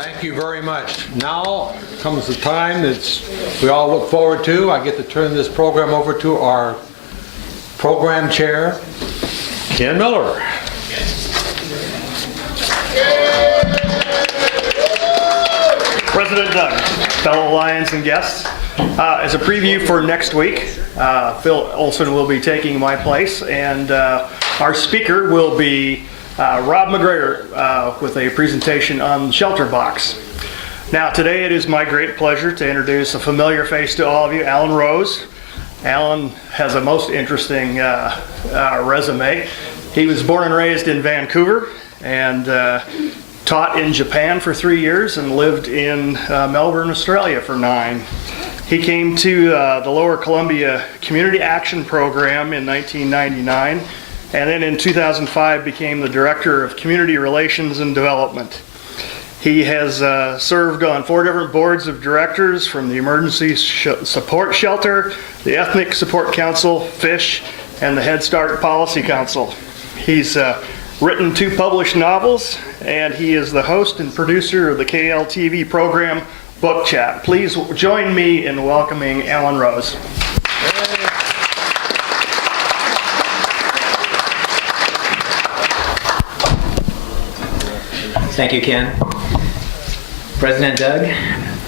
Thank you very much. Now comes the time that we all look forward to. I get to turn this program over to our program chair, Ken Miller. President Doug, fellow Lions and guests, as a preview for next week, Phil Olson will be taking my place, and our speaker will be Rob McGregor with a presentation on Shelter Box. Now today it is my great pleasure to introduce a familiar face to all of you, Alan Rose. Alan has a most interesting resume. He was born and raised in Vancouver and taught in Japan for 3 years and lived in Melbourne, Australia for 9. He came to the Lower Columbia Community Action Program in 1999, and then in 2005 became the Director of Community Relations and Development. He has served on 4 different boards of directors, from the Emergency Support Shelter, the Ethnic Support Council, FISH, and the Head Start Policy Council. He's written 2 published novels, and he is the host and producer of the KLTV program Book Chat. Please join me in welcoming Alan Rose. Thank you, Ken. President Doug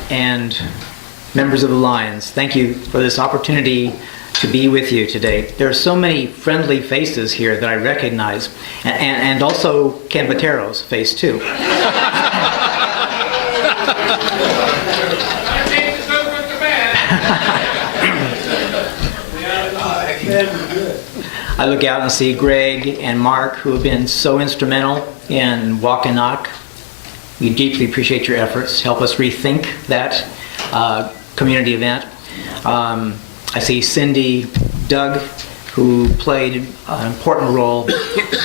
and members of the Lions, thank you for this opportunity to be with you today. There are so many friendly faces here that I recognize, and also Ken Botero's face too. I look out and see Greg and Mark, who have been so instrumental in Walk and Knock. We deeply appreciate your efforts. Help us rethink that community event. I see Cindy, Doug, who played an important role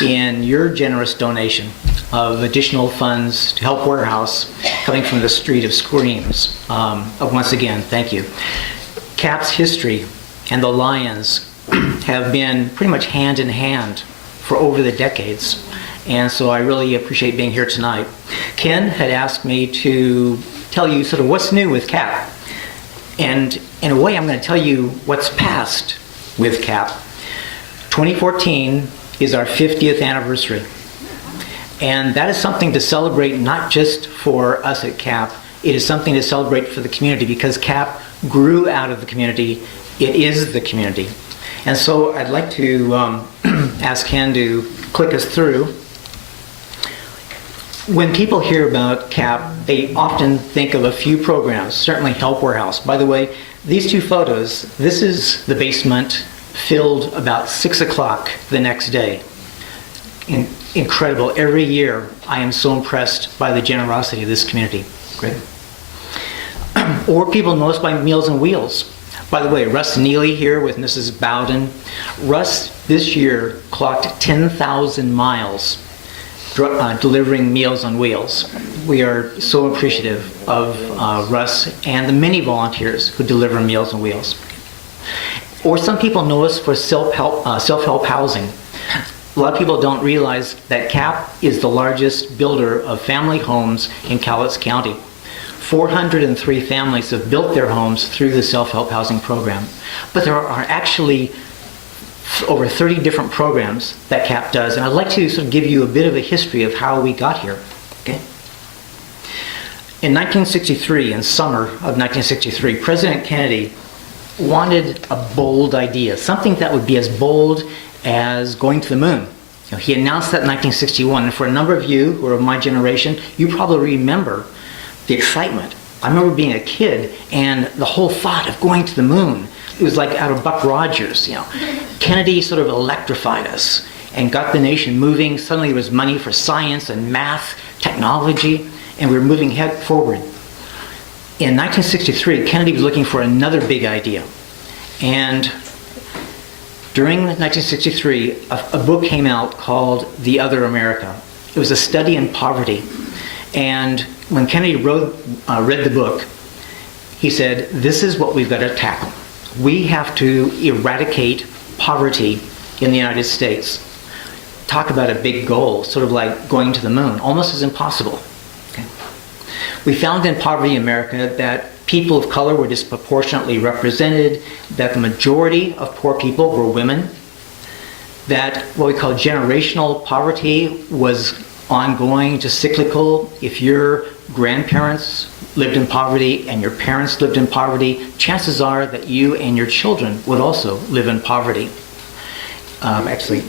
in your generous donation of additional funds to help Warehouse, coming from the Street of Screams. Once again, thank you. CAP's history and the Lions have been pretty much hand in hand for over the decades, and so I really appreciate being here tonight. Ken had asked me to tell you sort of what's new with CAP, and in a way I'm going to tell you what's past with CAP. 2014 is our 50th anniversary, and that is something to celebrate not just for us at CAP, it is something to celebrate for the community, because CAP grew out of the community. It is the community. And so I'd like to ask Ken to click us through. When people hear about CAP, they often think of a few programs, certainly Help Warehouse. By the way, these 2 photos, this is the basement filled about 6 o'clock the next day. Incredible. Every year I am so impressed by the generosity of this community. Great. Or people know us by Meals on Wheels. By the way, Russ Neely here with Mrs. Bowden. Russ this year clocked 10,000 miles delivering Meals on Wheels. We are so appreciative of Russ and the many volunteers who deliver Meals on Wheels. Or some people know us for self-help housing. A lot of people don't realize that CAP is the largest builder of family homes in Cowlitz County. 403 families have built their homes through the self-help housing program. But there are actually over 30 different programs that CAP does, and I'd like to sort of give you a bit of a history of how we got here. Okay? In 1963, in summer of 1963, President Kennedy wanted a bold idea, something that would be as bold as going to the moon. He announced that in 1961, and for a number of you who are of my generation, you probably remember the excitement. I remember being a kid and the whole thought of going to the moon. It was like out of Buck Rogers, Kennedy sort of electrified us and got the nation moving. Suddenly there was money for science and math, technology, and we were moving head forward. In 1963, Kennedy was looking for another big idea. And during 1963, a book came out called The Other America. It was a study in poverty. And when Kennedy read the book, he said, this is what we've got to tackle. We have to eradicate poverty in the United States. Talk about a big goal, sort of like going to the moon, almost as impossible. Okay. We found in Poverty America that people of color were disproportionately represented, that the majority of poor people were women, that what we call generational poverty was ongoing, just cyclical. If your grandparents lived in poverty and your parents lived in poverty, chances are that you and your children would also live in poverty. Actually,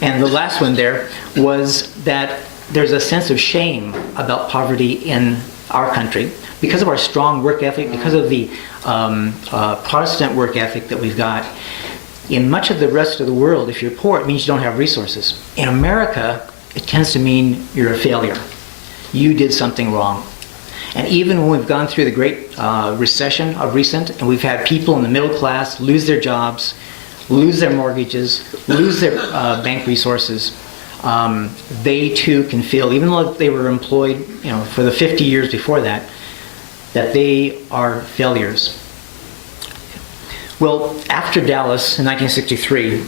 and the last one there was that there's a sense of shame about poverty in our country because of our strong work ethic, because of the Protestant work ethic that we've got. In much of the rest of the world, if you're poor, it means you don't have resources. In America, it tends to mean you're a failure. You did something wrong. And even when we've gone through the great recession of recent, and we've had people in the middle class lose their jobs, lose their mortgages, lose their bank resources, they too can feel, even though they were employed, for the 50 years before that, that they are failures. Well, after Dallas in 1963,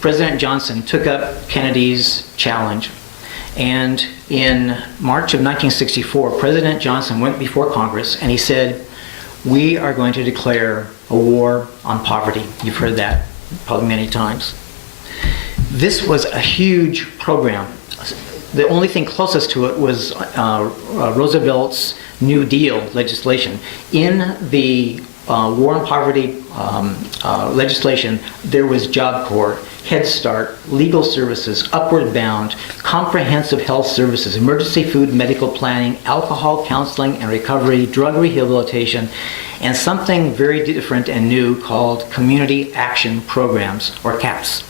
President Johnson took up Kennedy's challenge. And in March of 1964, President Johnson went before Congress and he said, we are going to declare a war on poverty. You've heard that probably many times. This was a huge program. The only thing closest to it was Roosevelt's New Deal legislation. In the War on Poverty legislation, there was Job Corps, Head Start, legal services, Upward Bound, comprehensive health services, emergency food medical planning, alcohol counseling and recovery, drug rehabilitation, and something very different and new called Community Action Programs, or CAPS.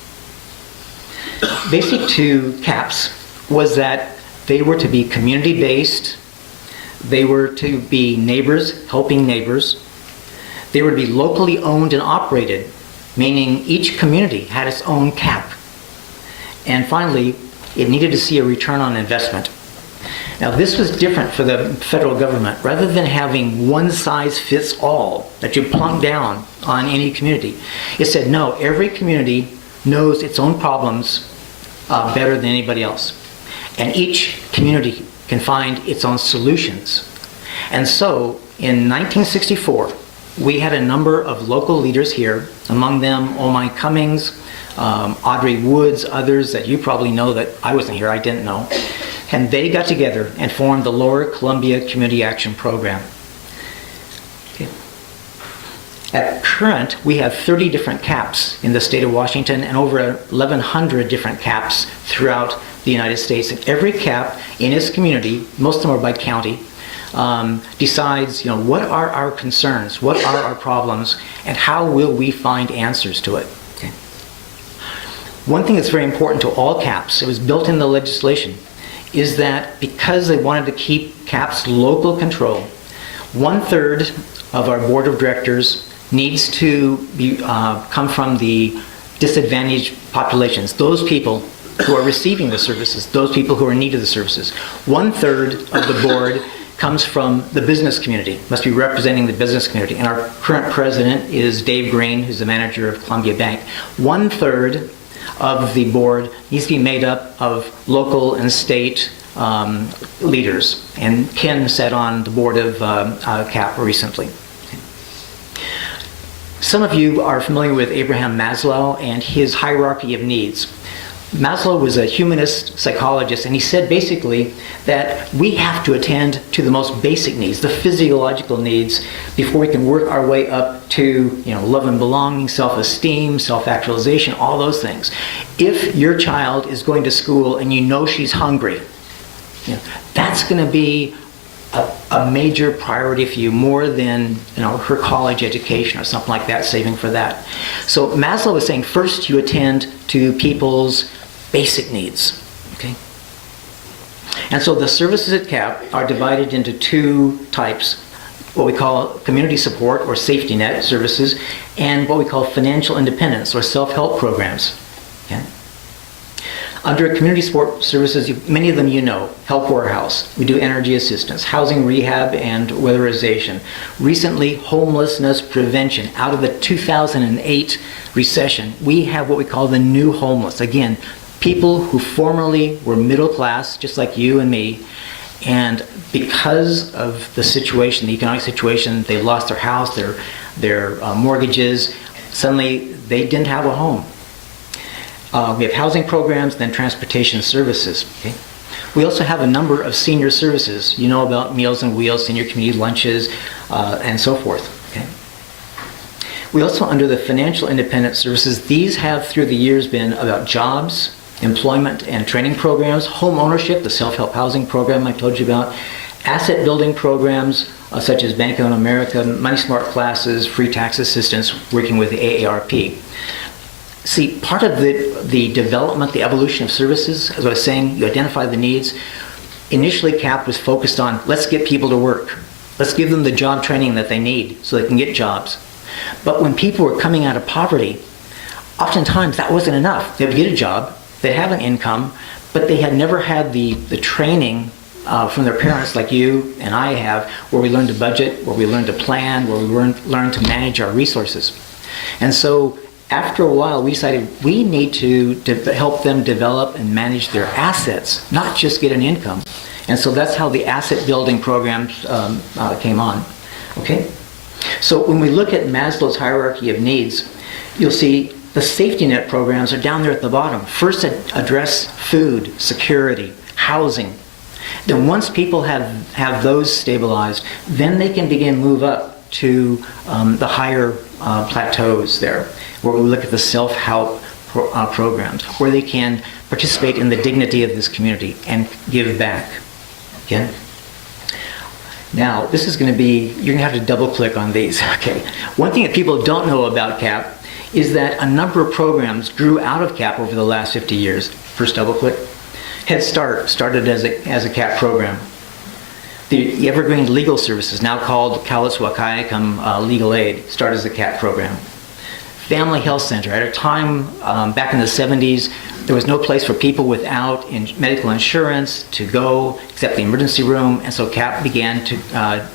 Basic to CAPS was that they were to be community-based, they were to be neighbors helping neighbors, they were to be locally owned and operated, meaning each community had its own CAP. And finally, it needed to see a return on investment. Now this was different for the federal government. Rather than having one size fits all that you plunk down on any community, it said no, every community knows its own problems better than anybody else. And each community can find its own solutions. And so in 1964, we had a number of local leaders here, among them Omai Cummings, Audrey Woods, others that you probably know that I wasn't here, I didn't know. And they got together and formed the Lower Columbia Community Action Program. Okay. At current, we have 30 different CAPs in the state of Washington and over 1,100 different CAPs throughout the United States. And every CAP in its community, most of them are by county, decides, what are our concerns, what are our problems, and how will we find answers to it. Okay. One thing that's very important to all CAPs, it was built in the legislation, is that because they wanted to keep CAPs local control, 1/3 of our board of directors needs to be, come from the disadvantaged populations, those people who are receiving the services, those people who are in need of the services. 1/3 of the board comes from the business community, must be representing the business community. And our current president is Dave Green, who's the manager of Columbia Bank. 1/3 of the board needs to be made up of local and state leaders. And Ken sat on the board of CAP recently. Some of you are familiar with Abraham Maslow and his hierarchy of needs. Maslow was a humanist psychologist, and he said basically that we have to attend to the most basic needs, the physiological needs, before we can work our way up to love and belonging, self-esteem, self-actualization, all those things. If your child is going to school and you know she's hungry, that's going to be a major priority for you, more than her college education or something like that, saving for that. So Maslow was saying first you attend to people's basic needs. Okay? And so the services at CAP are divided into two types, what we call community support or safety net services, and what we call financial independence or self-help programs. Okay? Under community support services, many of them Help Warehouse, we do energy assistance, housing rehab and weatherization. Recently, homelessness prevention. Out of the 2008 recession, we have what we call the new homeless. Again, people who formerly were middle class, just like you and me, And because of the situation, the economic situation, they lost their house, their mortgages, suddenly they didn't have a home. We have housing programs, then transportation services. Okay? We also have a number of senior services. You know about Meals on Wheels, senior community lunches, and so forth. Okay? We also, under the financial independence services, these have through the years been about jobs, employment and training programs, home ownership, the self-help housing program I told you about, asset building programs such as Bank of America, Money Smart classes, free tax assistance, working with the AARP. See, part of the development, the evolution of services, as I was saying, you identify the needs. Initially, CAP was focused on, let's get people to work. Let's give them the job training that they need so they can get jobs. But when people were coming out of poverty, oftentimes that wasn't enough. They would get a job, they'd have an income, but they had never had the training from their parents like you and I have, where we learn to budget, where we learn to plan, where we learn to manage our resources. And so after a while, we decided we need to help them develop and manage their assets, not just get an income. And so that's how the asset building programs came on. Okay? So when we look at Maslow's hierarchy of needs, you'll see the safety net programs are down there at the bottom. First, address food, security, housing. Then once people have those stabilized, then they can begin to move up to the higher plateaus there, where we look at the self-help programs, where they can participate in the dignity of this community and give back. Okay? Now, this is going to be, you're going to have to double click on these. Okay. One thing that people don't know about CAP is that a number of programs grew out of CAP over the last 50 years. First double click. Head Start started as a CAP program. The Evergreen Legal Services, now called Kalas Wakayakum Legal Aid, started as a CAP program. Family Health Center. At a time back in the 70s, there was no place for people without medical insurance to go except the emergency room, and so CAP began to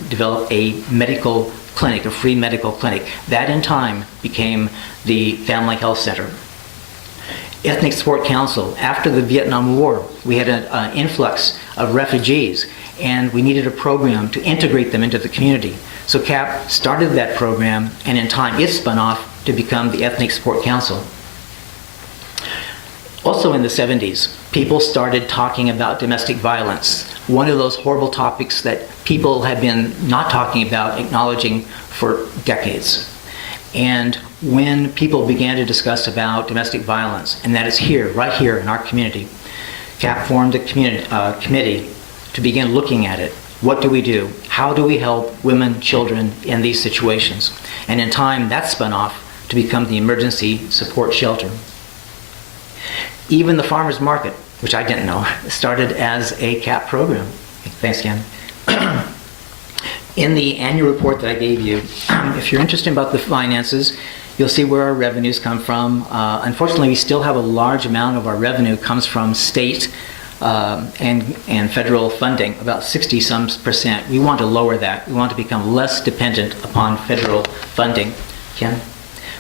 develop a medical clinic, a free medical clinic. That in time became the Family Health Center. Ethnic Support Council. After the Vietnam War, we had an influx of refugees, and we needed a program to integrate them into the community. So CAP started that program, and in time it spun off to become the Ethnic Support Council. Also in the 70s, people started talking about domestic violence, one of those horrible topics that people have been not talking about, acknowledging for decades. And when people began to discuss about domestic violence, and that is here, right here in our community, CAP formed a committee to begin looking at it. What do we do? How do we help women, children in these situations? And in time, that spun off to become the Emergency Support Shelter. Even the farmers market, which I didn't know, started as a CAP program. Thanks, Ken. In the annual report that I gave you, if you're interested about the finances, you'll see where our revenues come from. Unfortunately, we still have a large amount of our revenue comes from state and federal funding, about 60-some%. We want to lower that. We want to become less dependent upon federal funding. Ken?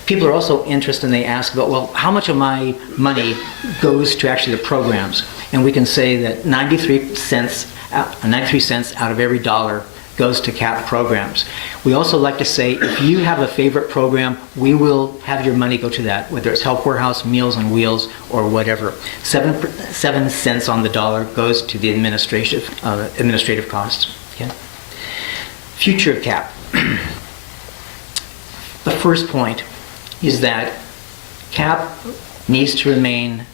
People are also interested and they ask about, well, how much of my money goes to actually the programs? And we can say that 93 cents out of every dollar goes to CAP programs. We also like to say, if you have a favorite program, we will have your money go to that, whether it's Help Warehouse, Meals on Wheels, or whatever. 7 cents on the dollar goes to the administrative costs. Okay? Future of CAP. The first point is that CAP needs to remain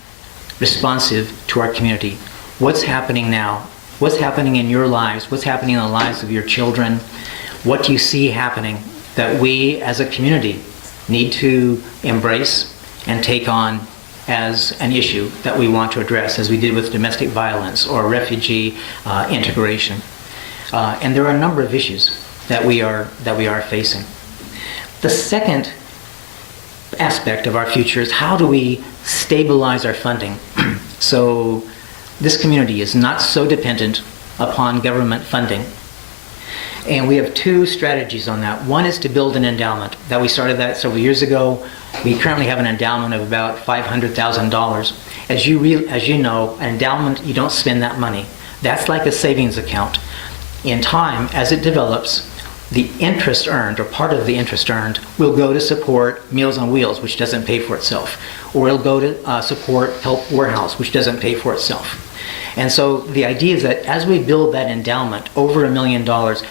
responsive to our community. What's happening now? What's happening in your lives? What's happening in the lives of your children? What do you see happening that we as a community need to embrace and take on as an issue that we want to address, as we did with domestic violence or refugee integration? And there are a number of issues that we are facing. The second aspect of our future is, how do we stabilize our funding so this community is not so dependent upon government funding? And we have two strategies on that. One is to build an endowment. That we started that several years ago. We currently have an endowment of about $500,000. As you know, an endowment, you don't spend that money. That's like a savings account. In time, as it develops, the interest earned, or part of the interest earned, will go to support Meals on Wheels, which doesn't pay for itself. Or it'll go to support Help Warehouse, which doesn't pay for itself. And so the idea is that as we build that endowment over $1 million,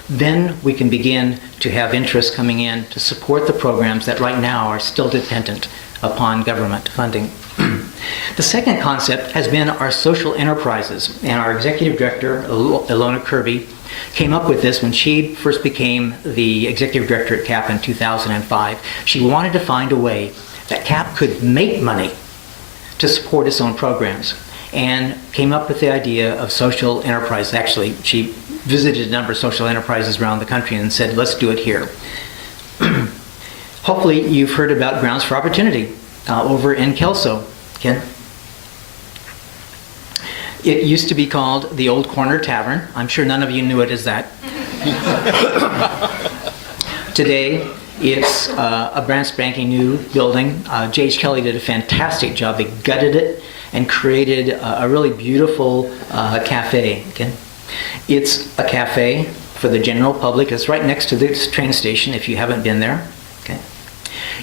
then we can begin to have interest coming in to support the programs that right now are still dependent upon government funding. The second concept has been our social enterprises, and our executive director, Ilona Kirby, came up with this when she first became the executive director at CAP in 2005. She wanted to find a way that CAP could make money to support its own programs, and came up with the idea of social enterprise. Actually, she visited a number of social enterprises around the country and said, let's do it here. Hopefully you've heard about Grounds for Opportunity over in Kelso. Ken? It used to be called the Old Corner Tavern. I'm sure none of you knew it as that. Today, it's a brand spanking new building. J.H. Kelly did a fantastic job. They gutted it and created a really beautiful cafe. Okay? It's a cafe for the general public. It's right next to this train station if you haven't been there. Okay?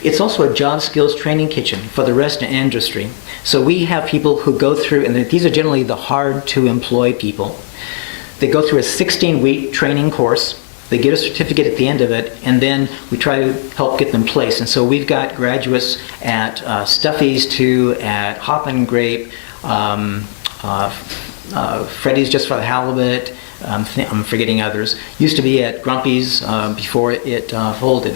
It's also a job skills training kitchen for the restaurant industry. So we have people who go through, and these are generally the hard to employ people. They go through a 16-week training course. They get a certificate at the end of it, and then we try to help get them placed. And so we've got graduates at Stuffy's too, at Hop and Grape, Freddy's Just for the Halibut, I'm forgetting others. Used to be at Grumpy's before it folded.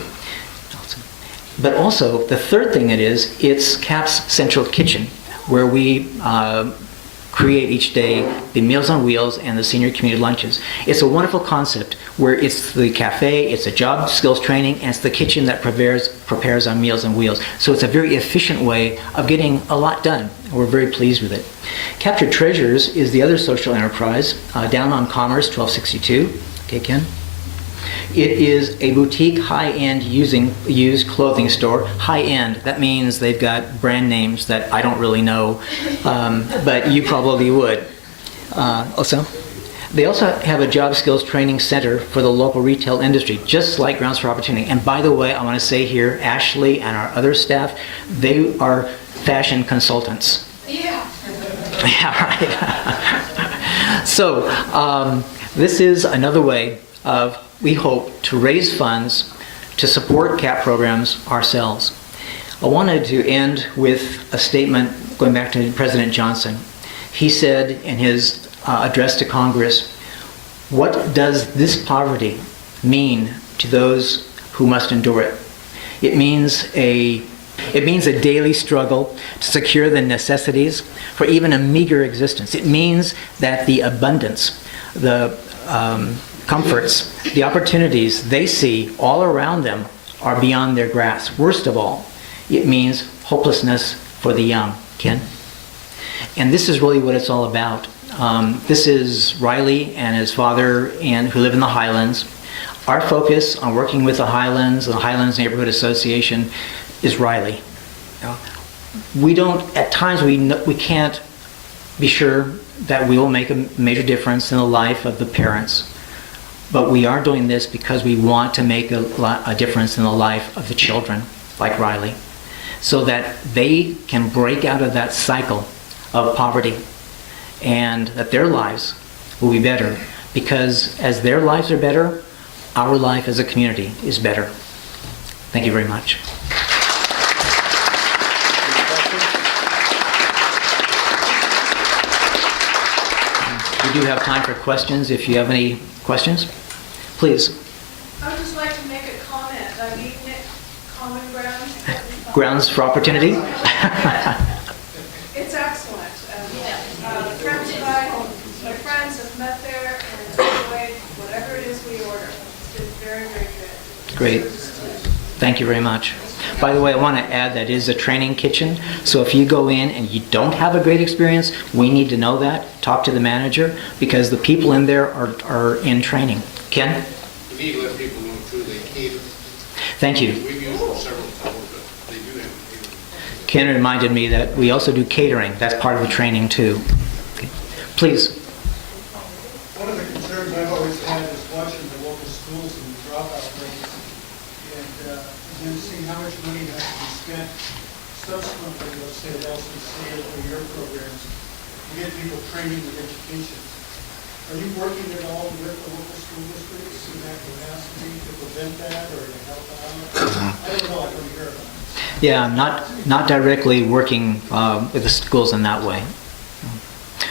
But also, the third thing it's CAP's Central Kitchen, where we create each day the Meals on Wheels and the senior community lunches. It's a wonderful concept where it's the cafe, it's a job skills training, and it's the kitchen that prepares our Meals on Wheels. So it's a very efficient way of getting a lot done. We're very pleased with it. Captured Treasures is the other social enterprise down on Commerce, 1262. Okay, Ken? It is a boutique, high-end used clothing store. High-end, that means they've got brand names that I don't really know, but you probably would. Also, they also have a job skills training center for the local retail industry, just like Grounds for Opportunity. And by the way, I want to say here, Ashley and our other staff, they are fashion consultants. Yeah. Yeah, right. So, this is another way of, we hope, to raise funds to support CAP programs ourselves. I wanted to end with a statement going back to President Johnson. He said in his address to Congress, "What does this poverty mean to those who must endure it? It means a daily struggle to secure the necessities for even a meager existence. It means that the abundance, the comforts, the opportunities they see all around them are beyond their grasp. Worst of all, it means hopelessness for the young." Ken? And this is really what it's all about. This is Riley and his father who live in the Highlands. Our focus on working with the Highlands Neighborhood Association is Riley. We don't, at times we can't be sure that we will make a major difference in the life of the parents. But we are doing this because we want to make a difference in the life of the children, like Riley, so that they can break out of that cycle of poverty and that their lives will be better. Because as their lives are better, our life as a community is better. Thank you very much. We do have time for questions if you have any questions. Please. I would just like to make a comment. I've eaten it, Common Ground. Grounds for Opportunity? It's excellent. Friends and my friends have met there and enjoyed whatever it is we order. It's been very, very good. Great. Thank you very much. By the way, I want to add that it is a training kitchen, so if you go in and you don't have a great experience, we need to know that. Talk to the manager, because the people in there are in training. Ken? We need to let people know too, they cater. Thank you. We've used them several times, but they do have catering. Ken reminded me that we also do catering. That's part of the training too. Okay. Please. then seeing how much money has to be spent subsequently, let's say at LCC or your programs, to get people training with education. Are you working at all with the local school districts in that capacity to prevent that or to help out? I don't know, I don't hear about it. Yeah, I'm not directly working with the schools in that way.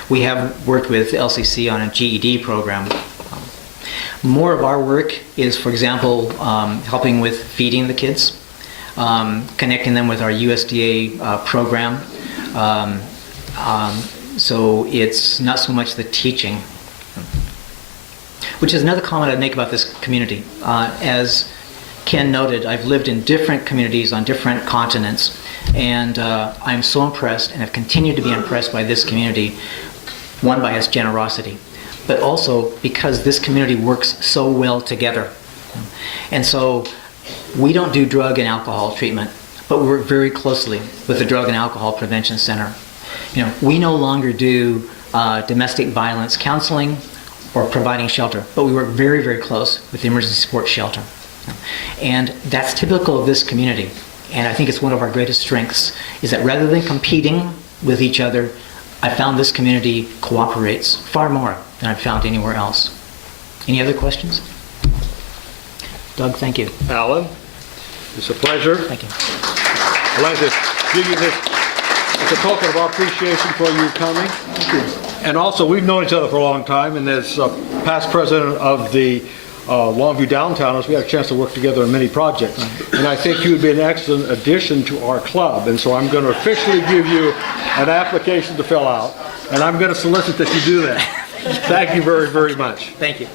We have worked with LCC on a GED program. More of our work is, for example, helping with feeding the kids, connecting them with our USDA program. So it's not so much the teaching, which is another comment I'd make about this community. As Ken noted, I've lived in different communities on different continents, and I'm so impressed and have continued to be impressed by this community, one, by its generosity, but also because this community works so well together. And so we don't do drug and alcohol treatment, but we work very closely with the Drug and Alcohol Prevention Center. You know, we no longer do domestic violence counseling or providing shelter, but we work very, very close with the emergency support shelter. And that's typical of this community. And I think it's one of our greatest strengths, is that rather than competing with each other, I found this community cooperates far more than I've found anywhere else. Any other questions? Doug, thank you. Alan, it's a pleasure. Thank you. I'd like to give you this as a token of our appreciation for you coming. Thank you. And also, we've known each other for a long time, and as past president of the Longview Downtowners, we had a chance to work together on many projects. And I think you would be an excellent addition to our club. And so I'm going to officially give you an application to fill out, and I'm going to solicit that you do that. Thank you very, very much. Thank you.